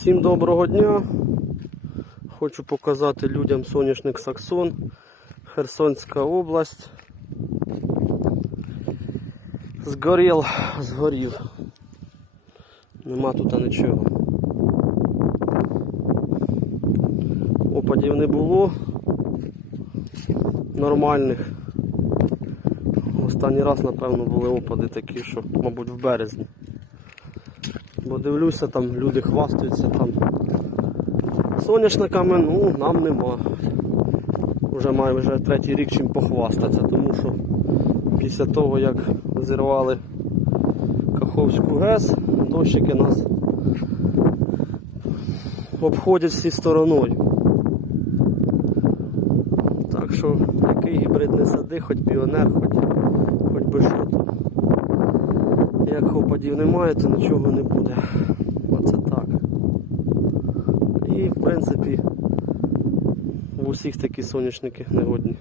Всім доброго дня. Хочу показати людям соняшник Саксон, Херсонська область. Згорів, згорів. Нема тут нічого. Опадів не було. Нормальних. Останній раз, напевно, були опади такі, що, мабуть, в березні. Бо дивлюся, там люди хвастаються там соняшниками, ну нам нема. Уже має вже третій рік чим похвастатися, тому що після того як зірвали Каховську ГЕС, дощики нас обходять всі стороною. Так що який гібрид не сади, хоч піонер, хоч, хоч би що. Як опадів немає, то нічого не буде. Оце так. І в принципі в усіх такі соняшники негодні.